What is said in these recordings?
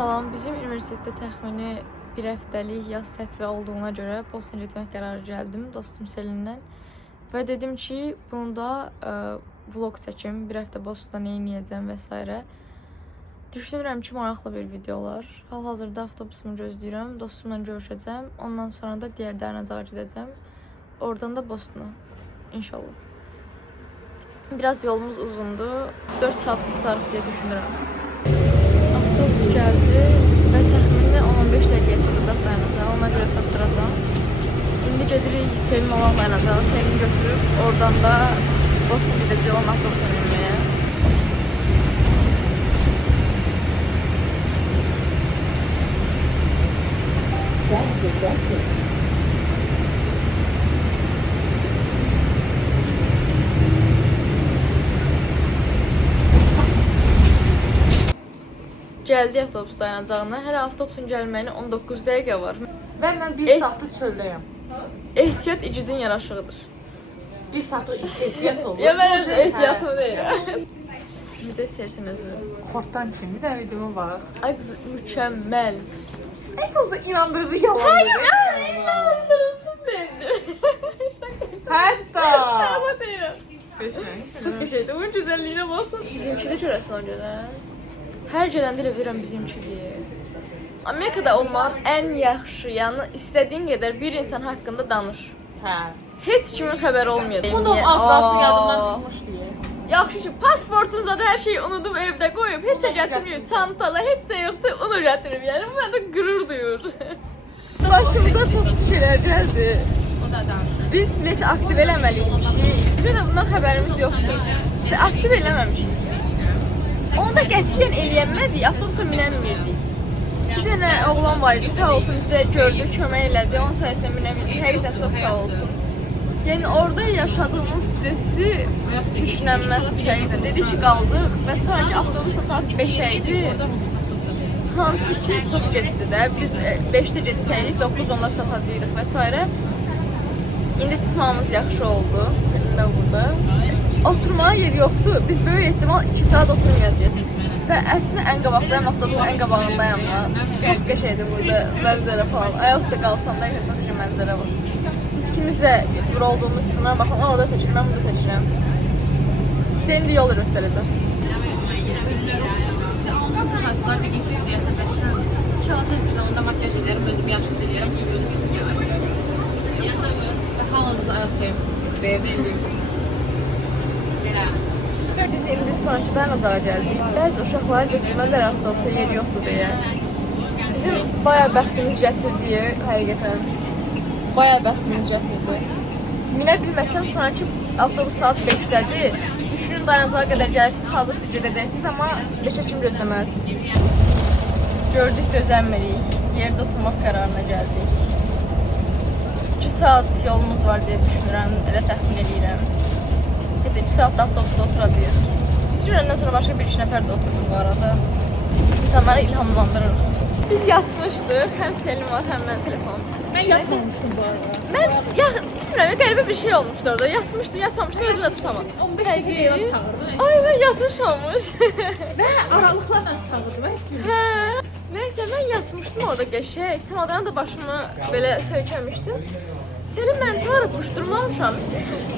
Salam, bizim universitetdə təxmini bir həftəlik yaz tətili olduğuna görə Boston getmək qərarı gəldim dostum Selinlə. Və dedim ki, bunda vlog çəkim, bir həftə Bostonda nə edəcəm və s. Düşünürəm ki, maraqlı bir video olar. Hal-hazırda avtobusumu gözləyirəm, dostumla görüşəcəm. Ondan sonra da digər dayanacağa gedəcəm. Oradan da Bostona, inşallah. Biraz yolumuz uzundur, 4 saat çıxarıq deyə düşünürəm. Avtobus gəldi və təxminən 10-15 dəqiqəyə çatacaq dayanacağa. Ona görə çatdıracam. İndi gedirik Selin olan dayanacağa. Selini götürüb oradan da Boston gedəcək olan avtobusa minməyə. Gəldi avtobus dayanacağına. Hər avtobusun gəlməyinə 19 dəqiqə var. Və mən 1 saatdır çöldəyəm. Ehtiyat icidin yaraşığıdır. 1 saatlıq ehtiyat olur. Ya mən öz ehtiyatımı deyirəm. Necə seçiniz? Kortdan kimi bir də videoma bax. Ay qız, mükəmməl. Heç olsa inandırıcı yalan dedi. İnandırıcı dedi. Hətta. Ama deyirəm. Çox qəşəngdir. Bunun gözəlliyinə baxın. Bizimki də görəsən o görə. Hər gələndə elə bilirəm bizimkidir. Amerikada olmanın ən yaxşı yanı istədiyin qədər bir insan haqqında danış. Hə. Heç kimin xəbəri olmuyor. Bunun afrası yadımdan çıxmış deyə. Yaxşı ki, pasportunuzda da hər şeyi unudub evdə qoyub, heç nə gətirməyib, çantalı, heç nə yoxdur, onu gətirib. Yəni mən də qürur duyur. Başımıza çox şeylər gəldi. O da danışır. Biz bileti aktiv eləməliymişik. Bizim də bundan xəbərimiz yoxdur. Və aktiv eləməmişik. Onu da qətiyyən eləyənmədik, avtobusa minəmirdik. Bir dənə oğlan var idi, sağ olsun bizə gördü, kömək elədi, onun sayəsində minəmirdik. Həqiqətən çox sağ olsun. Yəni orada yaşadığımız stresi düşünənməz şeydir. Dedi ki, qaldıq və sonraki avtobusda saat 5-ə idi. Hansı ki, çox gecdi də. Biz 5-də getsəydik, 9-10-da çatacaqdıq və s. İndi çıxmamız yaxşı oldu. Senin də burada. Oturmağa yer yoxdur. Biz böyük ehtimal 2 saat oturmayacağıq. Və əslində ən qabaqdayım, avtobusun ən qabağındayım. Çox qəşəngdir burada mənzərə falan. Ayaq üstə qalsam da çox qəşəng mənzərə var. Biz ikimiz də YouTuber olduğumuz üçün baxın, orada çəkirəm, mən burada çəkirəm. Seni də yol göstərəcəm. Saatlar bir gittim diye sataşıram. Şu an tek bir zamanda makyaj ederim, özümü yaxşı ediyorum ki gözüm üstüne var. Havalıda ayaktayım. Evdeyim. Biz indi sonraki dayanacağa gəldik. Bəzi uşaqları götürmələr avtobusa yer yoxdur deyə. Bizim bayağı bəxtimiz gətirdi, həqiqətən. Bayağı bəxtimiz gətirdi. Minə bilməsəm sonraki avtobus saat 5-dədir. Düşünün dayanacağa qədər gəlirsiniz, hazırsınız gedəcəksiniz, amma 5-ə kimi gözləməlisiniz. Gördük, gözləmirik. Yerdə oturmaq qərarına gəldik. 2 saat yolumuz var deyə düşünürəm, elə təxmin edirəm. Heç 2 saatda avtobusda oturacağıq. Biz görəndən sonra başqa bir 2 nəfər də oturduq bu arada. İnsanları ilhamlandırırıq. Biz yatmışdıq, həm Selin var, həm mən telefonum. Ben yatmamışım bu arada. Mən, bilmirəm, qəribə bir şey olmuşdu orada. Yatmamışdım, özümü də tutamadım. 15 dəqiqə yola çağırdı. Ay, mən yatmışamış. Və aralıqlarla çağırdı, mən heç bilmirəm. Hə. Nəysə, mən yatmışdım orada qəşəng. Çamadanı da başımı belə söykəmişdim. Selin məni çağırıbmış, durmamışam.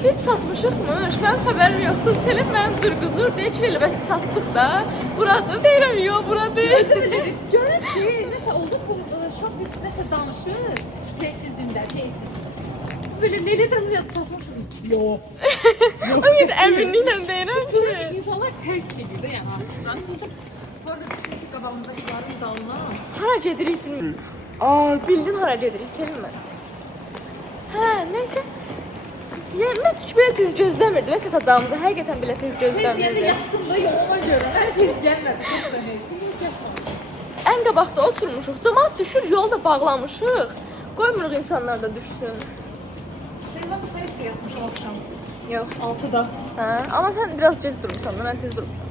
Biz çatmışıqmış, mənim xəbərim yoxdur. Selin məni durğuzur, deyir ki, elə bəs çatdıq da. Buradır, deyirəm, yox, bura deyil. Görürüm ki, nəsə oldu bu şoför nəsə danışır. Tezsizində. Böyle neledir çatmışım? Yox. O gün əminliklə deyirəm ki. İnsanlar tərk edir də yəni artıq. Bizim bu arada düşünsək qabağımızdakilərin dalına. Hara gedirik bilmirəm. Bildim hara gedirik, Selin mən. Hə, nəysə. Yəni, mən tük belə tez gözləmirdim. Mən satacağımızı həqiqətən belə tez gözləmirdim. Mən yatdım da yoluma görə. Mən tez gəlmədim. Çox səhət. Heç yapmadım. Ən qabaqda oturmuşuq. Cəmaət düşür, yolda bağlamışıq. Qoymuruq insanlar da düşsün. Sən bu səhət yatmışam axşam. Yox. 6-da. Hə, amma sən biraz gec durmuşsan da, mən tez durmuşam.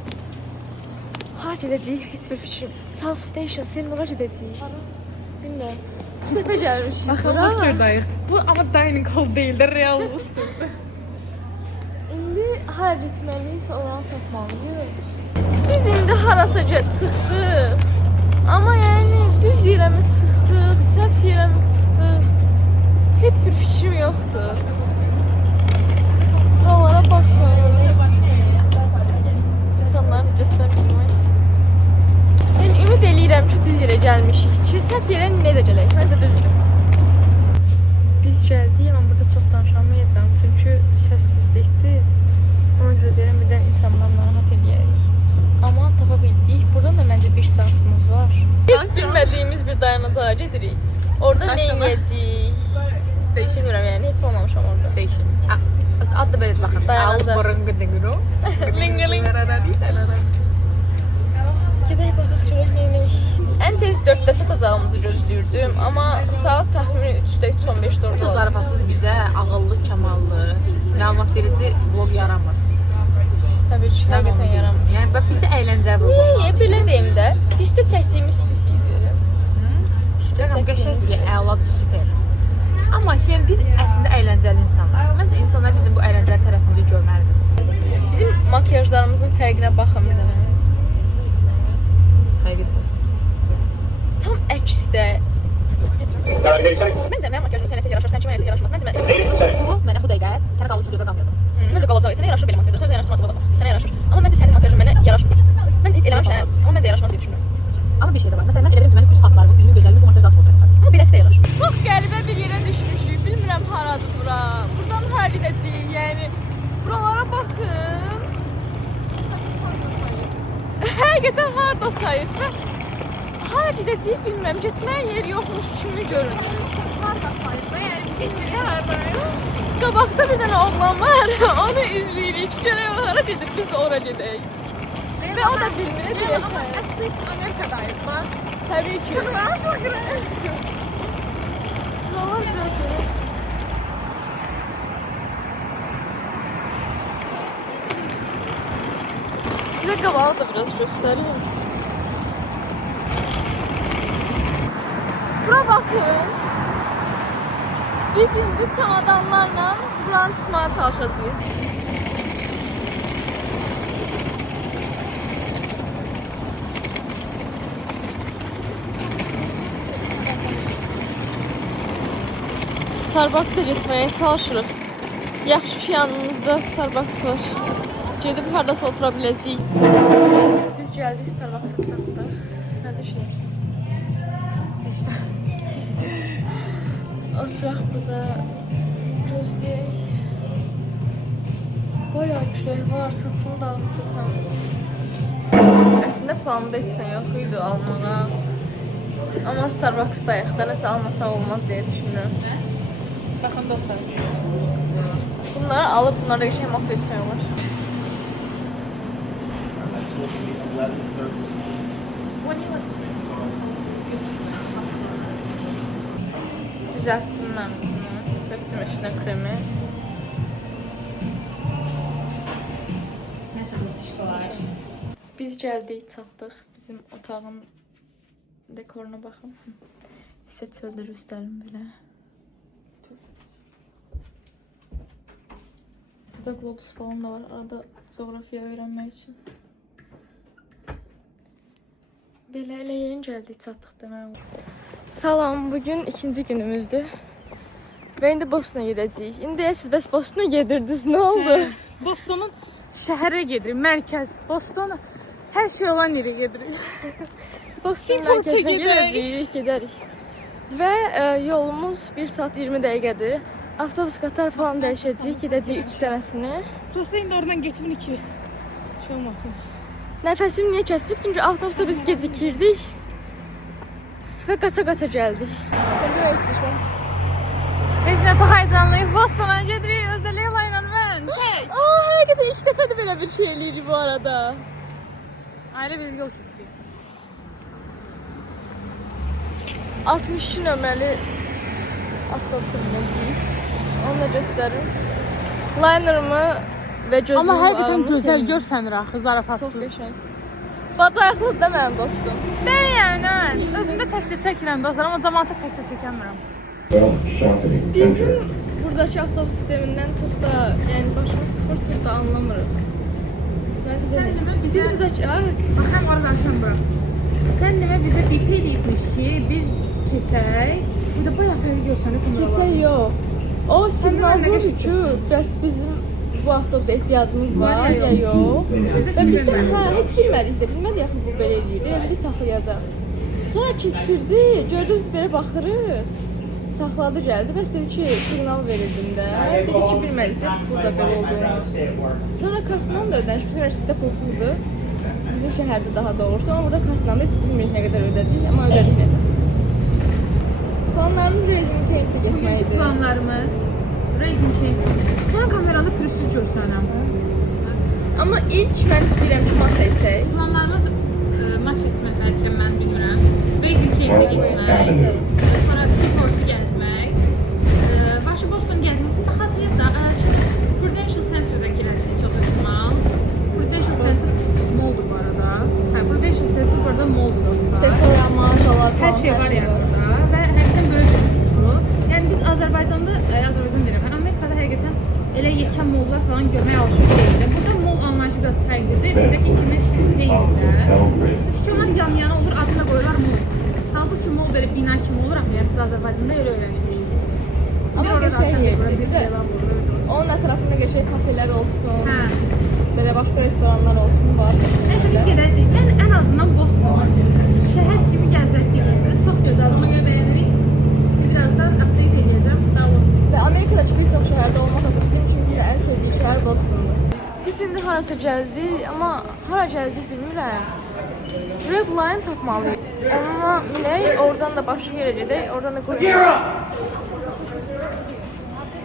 Hara gedəcəyik? Heç bir fikrim. South Station, Selin ora gedəcəyik. Bilmirəm. Bu dəfə gəlmişik. Baxın, Worcesterdayıq. Bu ama dining hall deyil də, real Worcesterdır. İndi hara getməliyik, oranı tapmalıyıq. Biz indi harasa çıxdıq. Amma yəni yoxdur. Buralara baxın. İnsanların göstərməyim. Mən ümid eləyirəm ki, düz yerə gəlmişik ki, səhv yerə nedəcələk. Məncə düzdür. Biz gəldik, amma burada çox danışamayacağam, çünki səssizlikdir. Ona görə deyirəm, birdən insanlar narahat eləyərik. Amma tapa bildik. Buradan da məncə 1 saatımız var. Heç bilmədiyimiz bir dayanacağa gedirik. Orada nə yeyəcəyik? Station görəm, yəni heç olmamışam orada. Station. Adda belə baxın. Dayanacaq. Albarınqıdıqırı. Lingaling. Gedək baxaq görək nə yeyək. Ən tez 4-də çatacağımızı gözləyirdim, amma saat təxminən 3-də 3:15-də orada olacaq. Zarafatsız bizə ağıllı, kamallı, məlumat verici vlog yaramır. Təbii ki, həqiqətən yaramır. Yəni bizdə əyləncəli vlog. Niyə? Belə deyim də, pistə çəkdiyimiz pis idi. Pistə Qəşəng çəkdiyimiz. bir əladır, super. Amma biz əslində əyləncəli insanlar. Məncə insanlar bizim bu əyləncəli tərəfimizi görməlidir. Bizim makyajlarımızın fərqinə baxın bir dənə. Həqiqətən. Tam əksdə. Məncə mənim makyajım sənə yaraşır, sən kimə nəsə yaraşmaz. Məncə Bu mənə bu dəqiqə sənə qalmış gözə qalmıyordum. Məncə qalacaq. Sənə yaraşır belə makyaj. Sənə yaraşmır da. Sənə yaraşır. Amma məncə sənin makyajın mənə yaraşmır. Mən heç eləməmişəm, amma məncə yaraşmaz deyə düşünürəm. Amma bir şey də var. Məsələn, mən elə bilirəm ki, mənim üst xatlarımın, üzümün gözəlliyi bu makyaj daha çox təsvir edir. Amma beləsi də yaraşır. Çox qəribə bir yerə düşmüşük. Bilmirəm haradır bura. Buradan hara gedəcəyik? Yəni buralara baxın. Həqiqətən harda sayır? Hara gedəcəyik bilmirəm. Getməyə yer yoxmuş kimi görünür. Harda sayır? Yəni bilmirik harda. Qabaqda bir dənə oğlan var. Onu izləyirik. Görək o hara gedir, biz də ora gedək. Və o da bilmir nə deyəsən. Amma at least Amerikadayıq var. Təbii ki. Buralar çox Buralar biraz belə. Sizə qabağı da biraz göstəreyim. Bura baxın. Biz indi çamadanlarla buranı çıxmaya çalışacağıq. Starbucks'a getməyə çalışırıq. Yaxşı ki, yanımızda Starbucks var. Gedib hardasa otura biləcəyik. Biz gəldik, Starbucks'a çatdıq. Nə düşünürsən? Oturaq burada, gözləyək. Bayağı külək var, saçımı dağıtdı təmiz. Əslində planında etsən yox idi almağa. Amma Starbucks'dayıq da, nəsə almasaq olmaz deyə düşünürəm. Baxın dostlar. Bunları alıp bunlarda geçen masaya içmiyorlar. Düzelttim ben bunu. Döktüm üstüne kremi. Biz geldik, çatdıq. Bizim otağın dekoruna baxın. Sizə çöldə göstərim belə. Burada globus falan da var. Arada coğrafya öğrenmek için. Belə elə yeni gəldik, çatdıq demək olur. Salam, bugün ikinci günümüzdür. Və indi Boston'a gedəcəyik. İndi siz bəs Boston'a gedirdiniz, nə oldu? Bostonun şəhərə gedirik, mərkəz. Boston hər şey olan yerə gedirik. Boston mərkəzinə gedərik. Və yolumuz 1 saat 20 dəqiqədir. Avtobus qatar falan dəyişəcəyik, gedəcəyik 3 dənəsini. Prosta indi oradan getmirik ki, şey olmasın. Nəfəsim niyə kəsilib? Çünki avtobusa biz gecikirdik. Və qaça-qaça gəldik. Sən demək istəyirsən? Heç nə çox həyəcanlıyıq. Bostona gedirik, özdə Leyla ilə mən. Tək. Həqiqətən ilk dəfədir belə bir şey eləyirik bu arada. Ailə bir yol kəsirik. 62 nömrəli avtobusa binəcəyik. Onu da göstərim. Liner'ımı və gözümü Amma həqiqətən almış gözəl elim. görsənir axı, zarafatsız. Çox qəşəng. Bacarıqlı da mənim dostum. Yəni, özümdə təkdə çəkirəm dostlar, amma cəmaata təkdə çəkəmirəm. Bizim buradakı avtobus sistemindən çox da, yəni başımız çıxır, çox da anlamırıq. Sən demə bizə... Biz buradakı... Baxayım, orada danışam bura. Sən demə bizə BP deyibmiş ki, biz keçək. Burada bayağı fərqi görsənir. Keçək yox. O siqnal vurdu ki, bəs bizim bu avtobusa ehtiyacımız var ya yox. Və biz də heç bilmədik də, bilmədik axı bu belə eləyir, evdə saxlayacaq. Sonra keçirdi, gördünüz belə baxırıq, saxladı gəldi, bəs dedi ki, siqnal verirdim də. Dedi ki, bilmədik də burada belə olduğunu. Sonra kartla da ödəniş, bu sefer sizdə pulsuzdur. Bizim şəhərdə daha doğrusu, amma burada kartla da heç bilmirik nə qədər ödədik, amma ödədik nəsə. Planlarımız Raising Canes'e getməkdir. Planlarımız Raising Canes. Sən kamerada pürüzsüz görsənəm. Amma ilk mən istəyirəm ki, maç etsək. Planlarımız maç etmək bəlkə mən bilmirəm. Raising Canes'e getmək. Sonra Seaport'u gəzmək. Başı Boston gəzmək. Xatiyyət da Prudential Center'da girərsə çox ehtimal. Prudential Center moldur bu arada. Hə, Prudential Center burada moldur dostlar. Sephora, mağazalar, Hər şey var yəni burada və həqiqətən böyük bu. Yəni biz Azərbaycanda, Azərbaycan deyirəm, mən Amerikada həqiqətən elə yekən mollar falan görməyə alışıq deyildim. Burada mol anlayışı biraz fərqlidir. Bizdəki kimi deyil də. Çünki onlar yan-yana olur, adına qoyurlar mol. Halbuki mol belə bina kimi olur axı, yəni biz Azərbaycanda elə öyrənmişik. Amma qəşəng yerdir. Bir də onun ətrafında qəşəng kafelər olsun. Hə. Belə başqa restoranlar olsun var. Nəysə biz gedəcəyik. Yəni ən azından Boston şəhər kimi gəzəsi gəlir. Çox gözəl. Ona görə bəyənirik. Sizi birazdan update edəcəm. Sağ olun. Və Amerikadakı bir çox şəhərdə olmasa da bizim üçün də ən sevdiyi şəhər Bostondur. Biz indi harasa gəldik, amma hara gəldik bilmirəm. Red Line tapmalıyıq. Amma minək, oradan da başqa yerə gedək, oradan da qoyaq.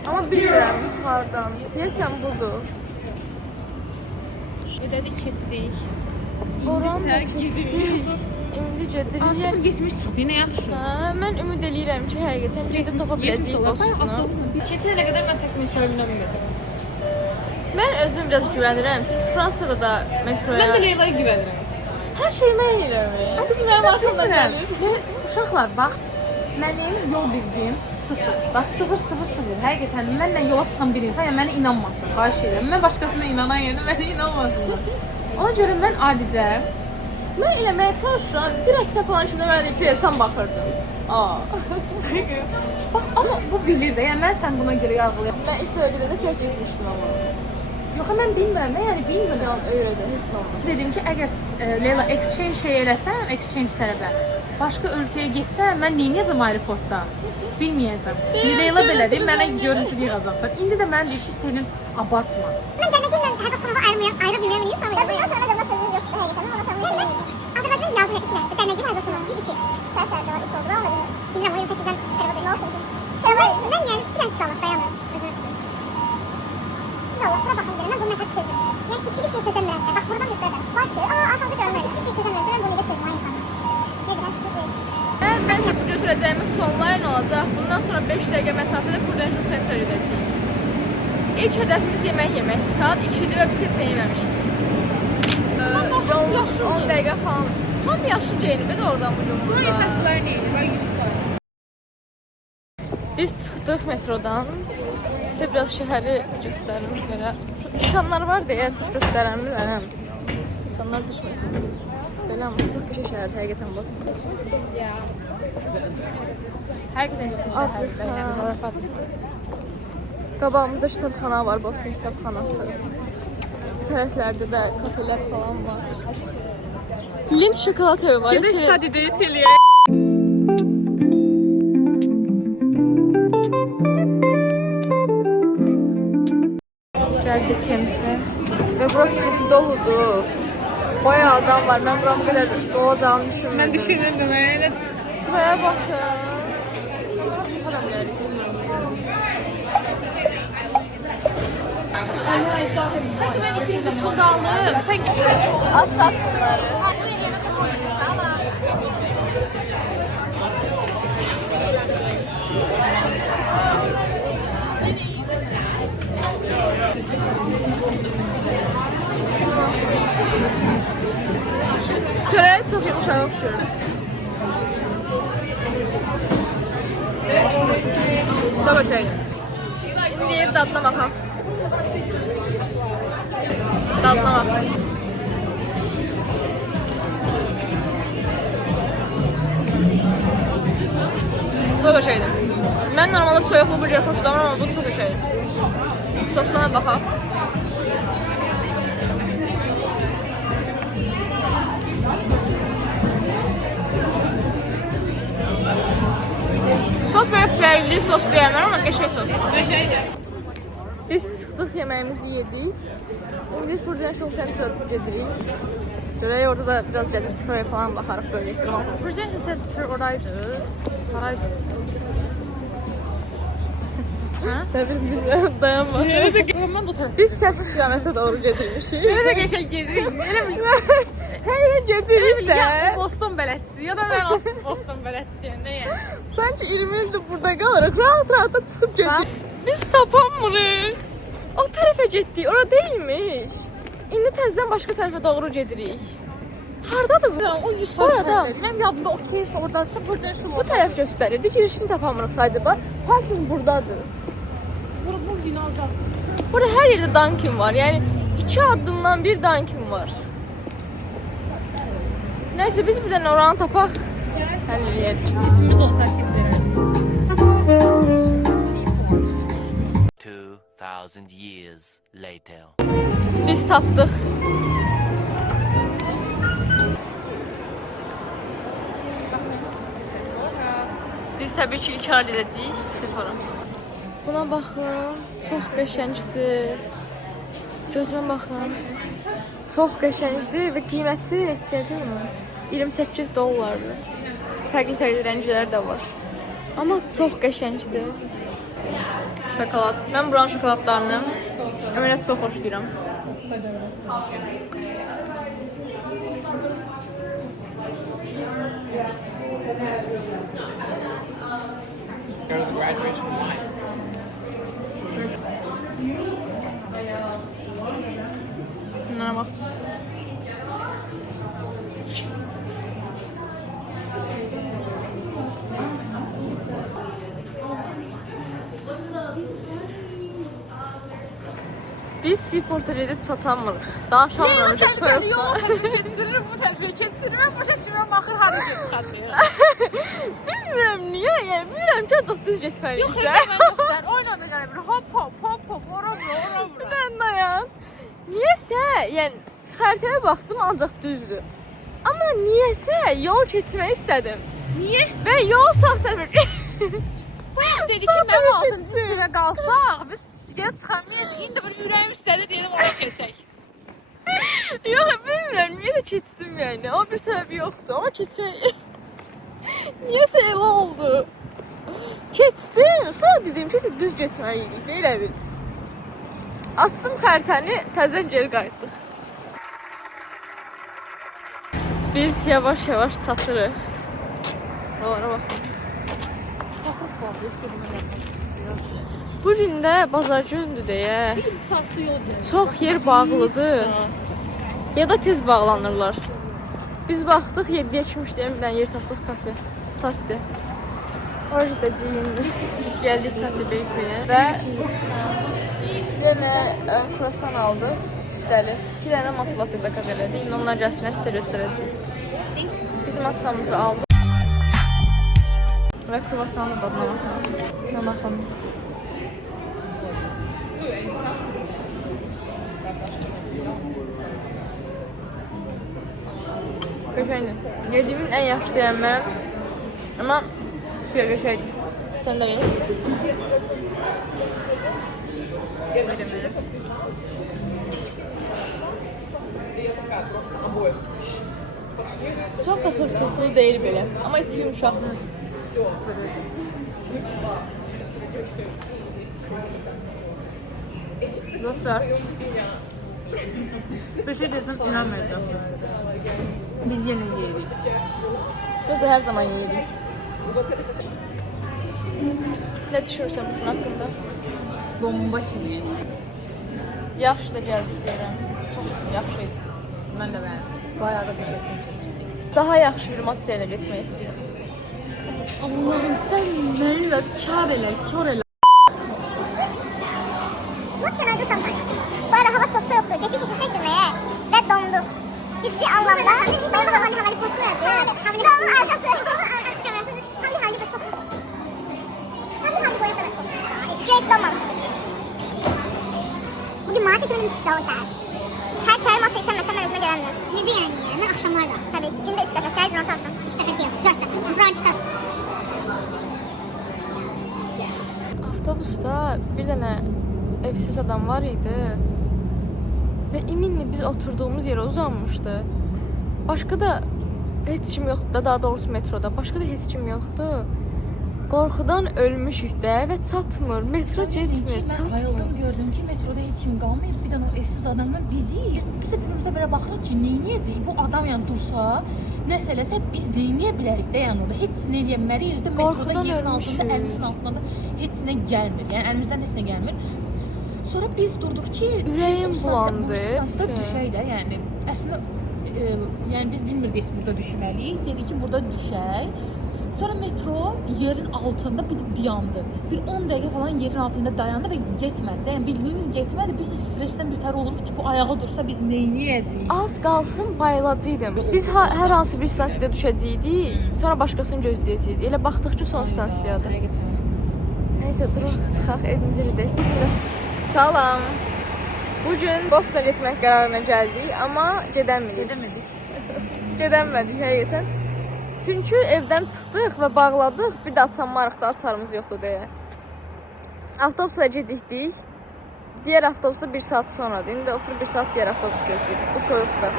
Amma bilmirəm hardan. Deyəsən budur. Ödədik, keçdik. Oran da keçdik. İndi gedirik. 0.70 çıxdı, nə yaxşı. Hə, mən ümid eləyirəm ki, həqiqətən bir də tapa biləcəyik Bostonu. Keçənə qədər mən tək metroya minə bilmirdim. Mən özümə biraz güvənirəm, çünki Fransada da metroya... Mən də Leyla'ya güvənirəm. Hər şey mən eləyirəm. Qız mənim arxamdan gəlir. Uşaqlar, bax, mənim yol bildiyim 0. Bax, 0. Həqiqətən, mənlə yola çıxan bir insan, yəni mənə inanmasın, xahiş edirəm. Mən başqasına inanan yerdə mənə inanmasınlar. Ona görə mən adicə... Mən eləməyə çalışıram. Bir həsə falan kimi mən iki insan baxırdım. Bax, amma bu bilir də, yəni mən sən buna görə yargılayam. Mən ilk dəfə də tək getmişdim amma. Yox, mən bilmirəm, yəni bilmirəm. Öyle də heç olmaz. Dedim ki, əgər Leyla exchange şey eləsəm, exchange tərəfə, başqa ölkəyə getsəm, mən neyniyəcəm aeroportda? Bilməyəcəm. Leyla belədir, mənə görüntü yığacaqsan. İndi də mən deyir ki, senin abartma. Ben Dernek'inle her sınavı ayrılabilmem miyiz? Ama bundan sonra da sözümüz yok. Hayır, ondan sonra yani Azerbaycan'ın yazmıyor iki tane. Dernek'in her sınavı bir iki. Sen şarkıda var, üç oldu. Onu da bilmiyorum. Bilmiyorum, 28'den arabada ne olsun ki? Arabayı yüzünden yani bir tanesi Allah dayanmıyor. Siz Allah, buna bakın derim. Ben bunun ne kadar çözüm. Yani iki bir şey çözemiyorum. Bak buradan gösterdim. Var ki, arkamda görmüyor. İki bir şey çözemiyorum. Ben bunu da çözüm aynı insanlar. Ne güzel çözüm. Ben götürəcəyimiz son line olacaq. Bundan sonra 5 dəqiqə məsafədə Prudential Center gedəcəyik. İlk hədəfimiz yemək yeməkdir. Saat 2-dir və biz heç nə yeməmişik. Yolumuz 10 dəqiqə falan. Hamı yaşlı geyinib də oradan bu gün burada. bunlar neydi? Ben 100 var. Biz çıxdıq metrodan. Sizə biraz şəhəri göstərim belə. İnsanlar var deyə çox göstərəmirəm. İnsanlar düşməsin. Belə amma çox bir şəhərdir həqiqətən Boston. Həqiqətən çox Azıq. Qabağımızda kitabxana var, Boston kitabxanası. Bu tərəflərdə də kafelər falan var. Lind şokolad evi var. Gedə study date eləyək. Gəldik Canes'e. Və bura çox doludur. Bayağı adam var. Mən buram qədər dolacağını düşünmürdüm. Mən düşünürdüm, elə. Sıraya baxın. Sıxa da bilərik. Ben 200 çulda aldım. Sen At sat bunları. Çörəyə çox yumuşaq oxşur. Tabii şey. Şimdi yiyip tadına bakalım. Tadına bak. Tabii şeydi. Mən normalde toyuqlu burger xoşlamıram ama bu çok şey. Sosuna baxaq. Sos böyle fərqli sos deyəməm ama qəşəng sos. Biz çıxdıq, yeməyimizi yedik. İndi Furcan Show Center'a gedirik. Görək orada da biraz gəzib çörəyə falan baxarıq böyle ehtimal. Furcan Show Center oraydı. Paraydı. Təbriz bilmirəm, dayanma. Hemen bu taraf. Biz səhv istiqamətə doğru gedirmişik. Nereye geçen gedirik? Hər yer gedirik də. Ya Boston bələdçisi ya da ben Boston bələdçisiyim. Ne yani? Sanki 20 ildir burada qalırıq, rahat-rahat çıxıb gedirik. Biz tapanmırıq. O tərəfə getdik, ora deyilmiş. İndi təzədən başqa tərəfə doğru gedirik. Hardadır bu? O Yusuf Orada. Benim yadımda o case oradaysa buradan şu Bu tərəf göstərirdi, girişini tapamırıq sadəcə. Parking buradadır. bu binazar. Burada hər yerdə Dunkin var. Yəni 2 addımdan bir Dunkin var. Nəysə biz bir dənə oranı tapaq. Həll eləyək. Tipimiz olsa tip verelim. 2,000 years later. Biz tapdıq. Biz təbii ki ilk hal edəcəyik Sephora. Buna baxın, çox qəşəngdir. Gözümə baxın. Çox qəşəngdir və qiyməti neçədir mi? 28 dollardır. Fərqli rənglər də var. Amma çox qəşəngdir. Şokolad. Mən buranın şokoladlarını əməliyyat çox xoşlayıram. There's graduation wine. Bunlara bax. Biz Seaport'a gedib tatamırıq. Danışamırıq. Keçirir bu tərəfə keçirir. Mən başa düşmürəm axır hara getdi xatırlayıram. Bilmirəm niyə, yəni bilmirəm ki, çox düz getməliyik Yox, də. mən dostlar oynadı gəlir. Hop hop hop hop ora bura. Sən dayan. Niyəsə, yəni xəritəyə baxdım ancaq düzdür. Amma niyəsə yol keçmək istədim. Niyə? Və yol sağ tərəfə. Dedi ki, mən altın sizə qalsaq, biz sigara çıxamayacağıq. İndi bir ürəyim istədi dedim ora keçək. Yox, bilmirəm, niyəsə keçdim yəni. O bir səbəbi yoxdur, amma keçək. Niyəsə elə oldu. Keçdim, sonra dedim ki, düz getməliydik, deyilə bil. Astım xəritəni, təzən geri qayıtdıq. Biz yavaş-yavaş çatırıq. Oralara baxın. Bu gün də bazar gündür deyə. Bir saatlı yol gəlir. Çox yer bağlıdır. Ya da tez bağlanırlar. Biz baxdıq 7-yə düşmüşdük, bir dənə yer tapdıq kafe. Tatlı. Orada ciyindi. Biz gəldik Tatlı Bakery'yə və yenə kruasan aldıq. Üstəli. 2 dənə matcha latte zakaz elədik. İndi onlar gəlsinlər sizə göstərəcəyik. Biz matchamızı aldıq. Və kruasanın dadına baxın. Sizə baxın. Qəşəngdir. Yediğimin en yaxşı deyəm mən. Amma sizə qəşəngdir. Sən də ye. Çok da hırsıntılı değil belə. Amma içi yumuşaqdır. Dostlar, Bir şey dedim inanmayacaksınız. Biz yine yiyelim. sözü her zaman yeyirik. Ne düşünürsən bunun haqqında? Bomba çiğneyin. Yaxşı da gəldik deyirəm. Çox yaxşı idi. Ben de beğendim. Bayağı da teşekkür ederim. Daha yaxşı bir maçiyayla getmək istəyirəm. Allah'ım sen benimle kar ele, kör ele. Muhtemelen adı Sampanya. Bu arada hava çok soğuktu. Ciddi şekilde girmeye ve donduk. Ciddi anlamda. Sonra havali postu verdi. Havali arkası. Havali postu. o səhər. Hər səhər mat çəksəm məsələn mən özümə gəlmirəm. Necə yəni? Mən axşamlar da. Təbii gündə 3 dəfə, səhər günorta axşam 3 dəfə deyirəm, 4 dəfə. Brunchda. Avtobusda bir dənə evsiz adam var idi və iminli biz oturduğumuz yerə uzanmışdı. Başqa da heç kim yoxdu da, daha doğrusu metroda. Başqa da heç kim yoxdu. Qorxudan ölmüşük də və çatmır. Metro getmir, çatmır. Ayıldım, gördüm ki metroda heç kim qalmayıb. Bir dənə o evsiz adamla biz də birimizə belə baxırıq ki, neyniyəcəyik? Bu adam yəni dursa, nəsə eləsə biz neyniyə bilərik də yəni orada. Heç nə eləyə bilmərik. Yüzdə metroda Qorxudan yerin ölmüşük. altında, əlimizin altında da heç nə gəlmir. Yəni əlimizdən heç nə gəlmir. Sonra biz durduq ki, Ürəyim bulandı. Bu stansiyada düşək də, yəni əslində yəni biz bilmirdik burada düşməliyik. Dedik ki, burada düşək. Sonra metro yerin altında bir dayandı. Bir 10 dəqiqə falan yerin altında dayandı və getmədi. Yəni bildiyiniz getmədi. Biz stressdən bitər oluruq ki, bu ayağa dursa biz neyniyəcəyik? Az qalsın bayılacaqdım. Biz hər hansı bir stansiyada düşəcəydik, sonra başqasını gözləyəcəkdik. Elə baxdıq ki, son stansiyadır. Həqiqətən. Nəysə, durun, çıxaq, evimizə gedək. Salam. Bugün Boston'a getmək qərarına gəldik, amma gedəmədik. Gedəmədik həqiqətən. Çünki evdən çıxdıq və bağladıq, bir də açanmarıq da açarımız yoxdur deyə. Avtobusla gedikdik. Digər avtobusda 1 saat sonradır. İndi oturub 1 saat digər avtobus gözləyirik. Bu soyuqda.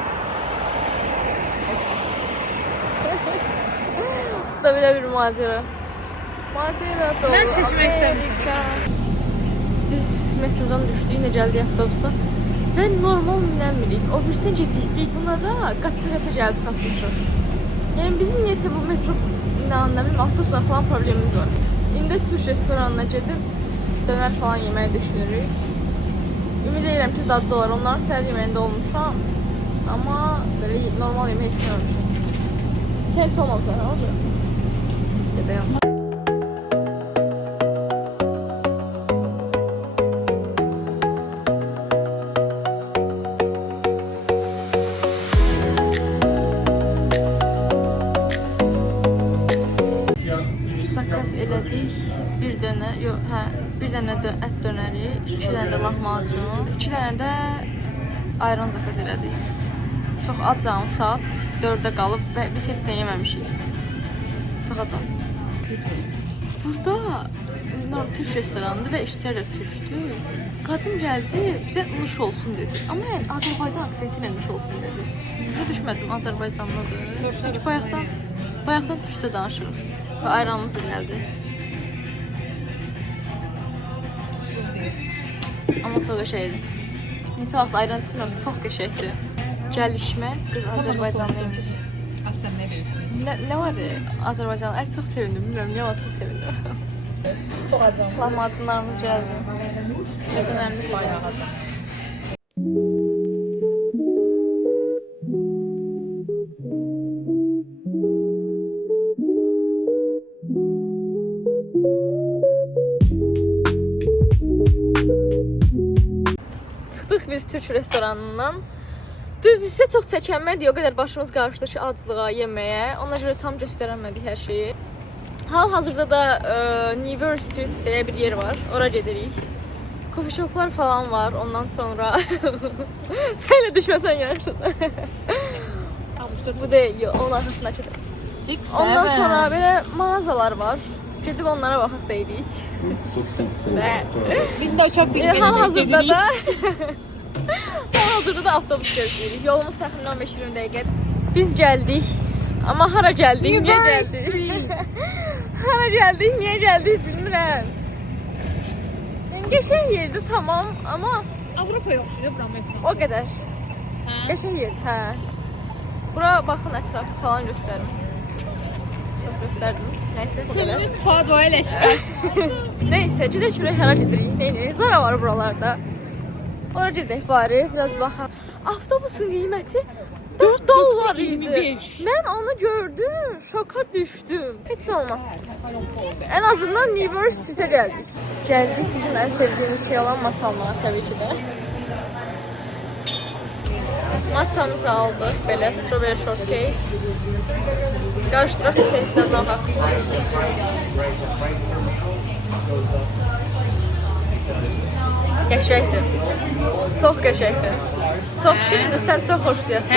Bu da belə bir macera. Macera doğru. Mən çeşmək istəmişəm. Biz metrodan düşdük, nə gəldik avtobusa və normal minəmirik. O birisi gecikdik. Buna da qaça-qaça gəlib çatmışıq. Yəni bizim niyəsə bu metro nə bilim avtobusla falan problemimiz var. İndi Türk restoranına gedib dönər falan yeməyi düşünürük. Ümid edirəm ki, dadlı olar. Onların səhər yeməyində olmuşam. Amma belə normal yemək istəməmişəm. Sən heç olmazsa, oldu? Gedəyəm. Zakaz elədik. Bir dənə, yox, hə, bir dənə də ət dönəri, 2 dənə də lahmacun, 2 dənə də ayran zakaz elədik. Çox acam, saat 4-də qalıb və biz heç nə yeməmişik. Çox acam. Burada Türk restoranıdır və işçilər türkdür. Qadın gəldi, bizə nuş olsun dedi. Amma yəni Azərbaycan aksenti ilə nuş olsun dedi. Başa düşmədim, Azərbaycanlıdır. Çünki bayaqdan türkçə danışırıq. Və ayranımız gəldi. Amma çox qəşəngdir. Neçə vaxt ayran içmirəm, çox qəşəngdir. Gəlişmə, qız Azərbaycanlıymış. Aslında nə bilirsiniz? Nə var Azərbaycan? Ay çox sevindim, bilmirəm niyə, amma çox sevindim. Çox acam. Lahmacunlarımız gəldi. Dönərimiz Bayağı gəldi. acam. Çıxdıq biz Türk restoranından. Düz isə çox çəkənmədik, o qədər başımız qarışdı ki, aclığa, yeməyə. Ona görə tam göstərəmədik hər şeyi. Hal-hazırda da Newberry Street deyə bir yer var, ora gedirik. Coffee shoplar falan var, ondan sonra... Sən elə düşməsən yaxşıdır. Bu deyil, onun arxasındakı da. Ondan sonra belə mağazalar var. Gedib onlara baxaq deyirik. Window shopping Hal-hazırda da... Hal-hazırda da avtobus gözləyirik. Yolumuz təxminən 15-20 dəqiqə. Biz gəldik. Amma hara gəldik, niyə gəldik? Hara gəldik, niyə gəldik bilmirəm. Qəşəng yerdir, tamam, amma Avropaya oxşuyur, buram etməm. o qədər. Qəşəng yer, hə. Bura baxın, ətrafı falan göstərim. Çox göstərdim. Nəysə, bu qədər. Selini istifadə eləşkə. Nəysə, gedək görək hara gedirik, neyini? Zara var buralarda. Ora gedək bari, biraz baxaq. Avtobusun qiyməti 4 dollar idi. 25. Mən onu gördüm, şoka düşdüm. Heç olmaz. En azından Newberry Street'e geldik. Geldik bizim en sevdiğimiz şey olan matcha almağa tabii ki de. Matchamızı aldık, böyle strawberry shortcake. Qarışdıraq içəklərdən bax. Qəşəngdir. Çox qəşəngdir. Çox şirindir, sən çox xoşlayasın.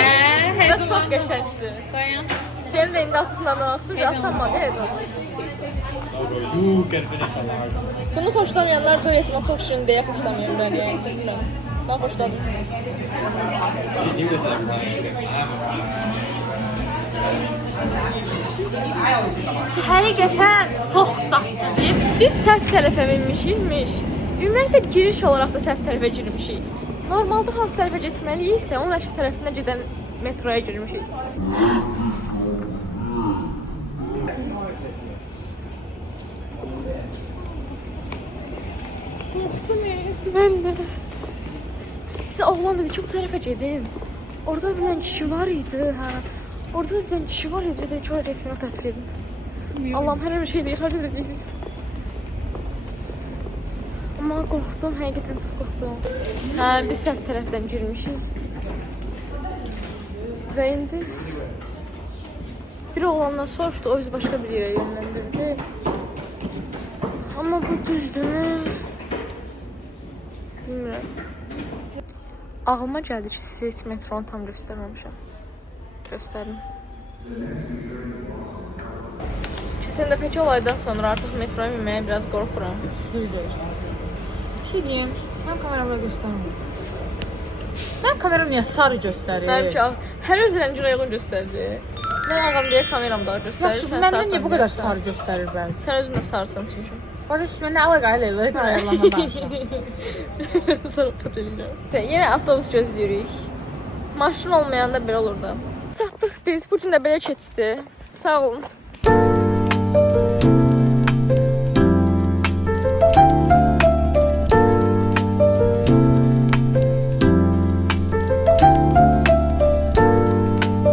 Və çox qəşəngdir. Dayan. Senin də indi açısından baxsın, açamadı heyecanlı. Bunu xoşlamayanlar Zoyet'ına çox şirin deyə xoşlamayırlar yəni. Bilmirəm. Ben xoşladım. Həqiqətən çox dadlıdır. Biz səhv tərəfə minmişikmiş. Ümumiyyətlə giriş olaraq da səhv tərəfə girmişik. Normalda hansı tərəfə getməliyiksə, onun əks tərəfinə gedən metroya girmişik. Ben de. Bize oğlan dedi ki bu tarafa gidin. Orada bir tane kişi var idi. Ha. Orada bir tane kişi var ya bize de çok resmini takip Allah'ım her bir şey değil. Hadi dedik biz. Ama korktum. Hakikaten çok korktum. Ha, biz səhv tərəfdən girmişiz. Və indi bir oğlandan soruşdu. O bizi başka bir yere yönlendirdi. Ama bu düzdürmü? Bilmirəm. Ağlıma gəldi ki, sizə heç metronu tam göstərməmişəm. Göstərim. Kesin də peki olaydan sonra artıq metroya minməyə biraz qorxuram. Düzdür. Bir şey diyeyim. Mən kameramla göstərməyim. Mən kameram niyə sarı göstərir? Mənim ki, hər öz rəngin uyğun göstərdi. Mən ağam deyə kameram daha göstərir. Yoxsa məndən niyə bu qədər sarı göstərir bəzi? Sən özün də sarısan çünki. Barış, mən nə əlaqəli elə ayarlama danışam. Zarafat eləyirəm. Yenə avtobus gözləyirik. Maşın olmayanda belə olur da. Çatdıq biz. Bu gün də belə keçdi. Sağ olun.